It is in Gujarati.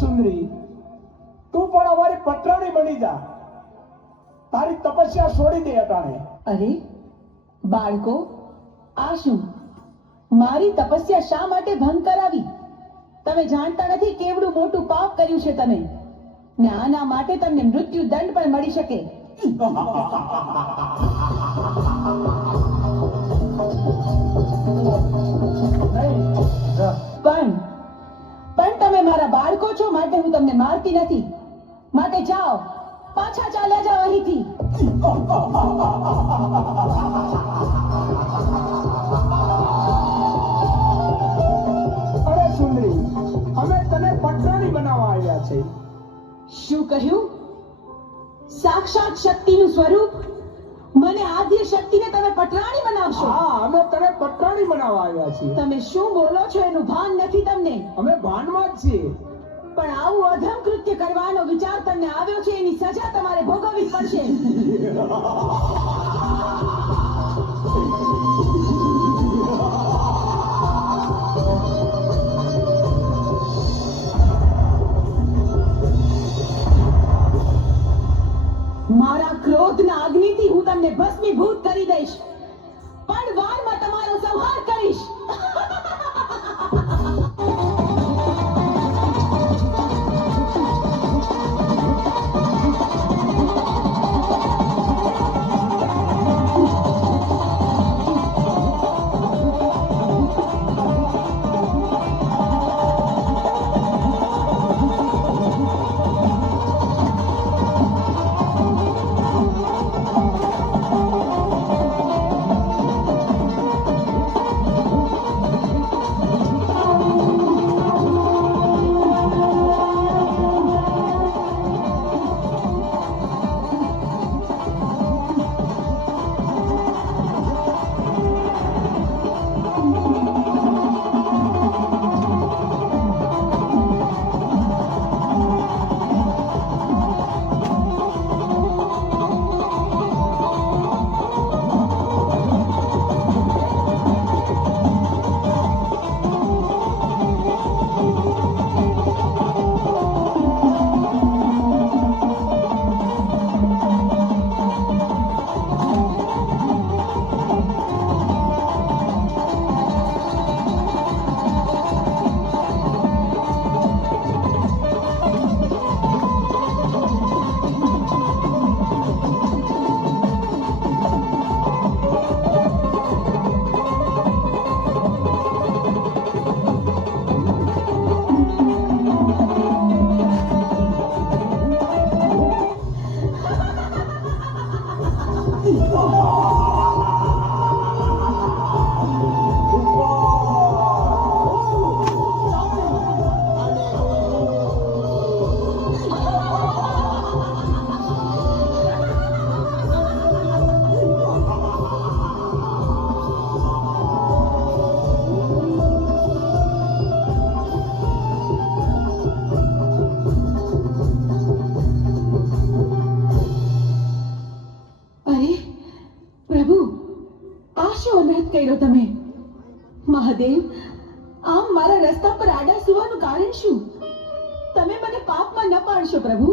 સુંદરી, તું પણ અમારી પટરાણી બની જા. તારી તપસ્યા છોડી દે અટાણે. અરે બાળકો, આ શું? મારી તપસ્યા શા માટે ભંગ કરાવી? તમે જાણતા નથી કેવડું મોટું પાપ કર્યું છે તમે, ને આના માટે તમને મૃત્યુ દંડ પણ મળી શકે. પણ તમે મારા બાળકો છો માટે હું તમને મારતી નથી. માટે જાઓ, પાછા ચાલ્યા જાઓ અહીંથી. અરે સુંદરી, અમે તને પટરાણી બનાવવા આવ્યા છે. શું કહ્યું? સાક્ષાત શક્તિનું સ્વરૂપ, મને આદ્ય શક્તિને તમે પટરાણી બનાવશો? હા, અમે તને પટરાણી બનાવવા આવ્યા છીએ. તમે શું બોલો છો એનું ભાન નથી તમને. અમે ભાનમાં જ છીએ. પણ આવું અધમ કૃત્ય કરવાનો વિચાર તમને આવ્યો છે, એની સજા તમારે ભોગવવી પડશે. મારા ક્રોધના અગ્નિથી હું તમને ભસ્મીભૂત કરી દઈશ, પણ વારમાં તમારો સંહાર કરીશ. કર્યો તમે? મહાદેવ, આમ મારા રસ્તા પર આડા સુવાનું કારણ શું? તમે મને પાપમાં ન પાડશો પ્રભુ.